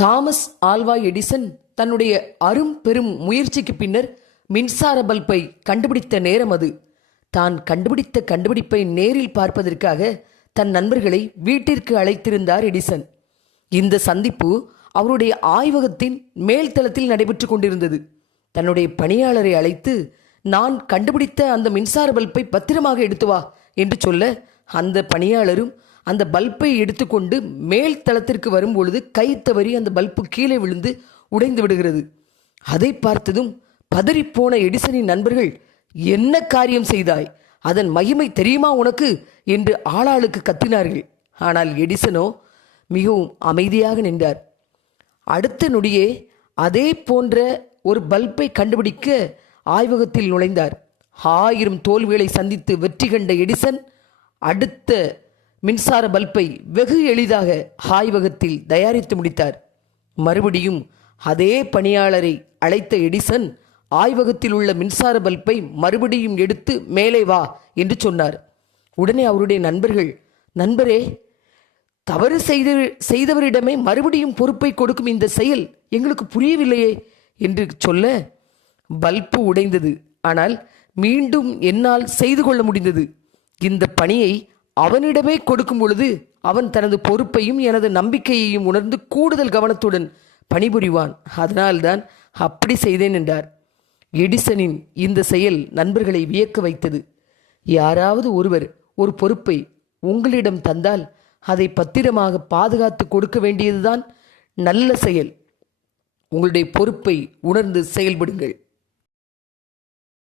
Thomas Alva Edison தன்னுடைய அரும் பெரும் முயற்சிக்கு பின்னர் மின்சார பல்பை கண்டுபிடித்த நேரம் அது. தான் கண்டுபிடித்த கண்டுபிடிப்பை நேரில் பார்ப்பதற்காக தன் நண்பர்களை வீட்டிற்கு அழைத்திருந்தார் எடிசன். இந்த சந்திப்பு அவருடைய ஆய்வகத்தின் மேல்தளத்தில் நடைபெற்று கொண்டிருந்தது. தன்னுடைய பணியாளரை அழைத்து நான் கண்டுபிடித்த அந்த மின்சார பல்பை பத்திரமாக எடுத்து வா என்று சொல்ல அந்த பணியாளரும் அந்த பல்பை எடுத்துக்கொண்டு மேல் தளத்திற்கு வரும்பொழுது கை தவறி அந்த பல்பு கீழே விழுந்து உடைந்து விடுகிறது. அதை பார்த்ததும் பதறிப்போன எடிசனின் நண்பர்கள் என்ன காரியம் செய்தாய்? அதன் மகிமை தெரியுமா உனக்கு? என்று ஆளாளுக்கு கத்தினார்கள். ஆனால் எடிசனோ மிகவும் அமைதியாக நின்றார். அடுத்த நொடியே அதே போன்ற ஒரு பல்பை கண்டுபிடிக்க ஆய்வகத்தில் நுழைந்தார். ஆயிரம் தோல்விகளை சந்தித்து வெற்றி கண்ட எடிசன் அடுத்த மின்சார பல்பை வெகு எளிதாக ஆய்வகத்தில் தயாரித்து முடித்தார். மறுபடியும் அதே பணியாளரை அழைத்த எடிசன் ஆய்வகத்தில் உள்ள மின்சார பல்பை மறுபடியும் எடுத்து மேலே வா என்று சொன்னார். உடனே அவருடைய நண்பர்கள் நண்பரே தவறு செய்த செய்தவரிடமே மறுபடியும் பொறுப்பை கொடுக்கும் இந்த செயல் எங்களுக்கு புரியவில்லையே என்று சொல்ல பல்பு உடைந்தது. ஆனால் மீண்டும் என்னால் செய்து கொள்ள முடிந்தது. இந்த பணியை அவனிடமே கொடுக்கும் பொழுது அவன் தனது பொறுப்பையும் எனது நம்பிக்கையையும் உணர்ந்து கூடுதல் கவனத்துடன் பணிபுரிவான். அதனால்தான் அப்படி செய்தேன் என்றார். எடிசனின் இந்த செயல் நண்பர்களை வியக்க வைத்தது. யாராவது ஒருவர் ஒரு பொறுப்பை உங்களிடம் தந்தால் அதை பத்திரமாக பாதுகாத்து கொடுக்க வேண்டியதுதான் நல்ல செயல். உங்களுடைய பொறுப்பை உணர்ந்து செயல்படுங்கள்.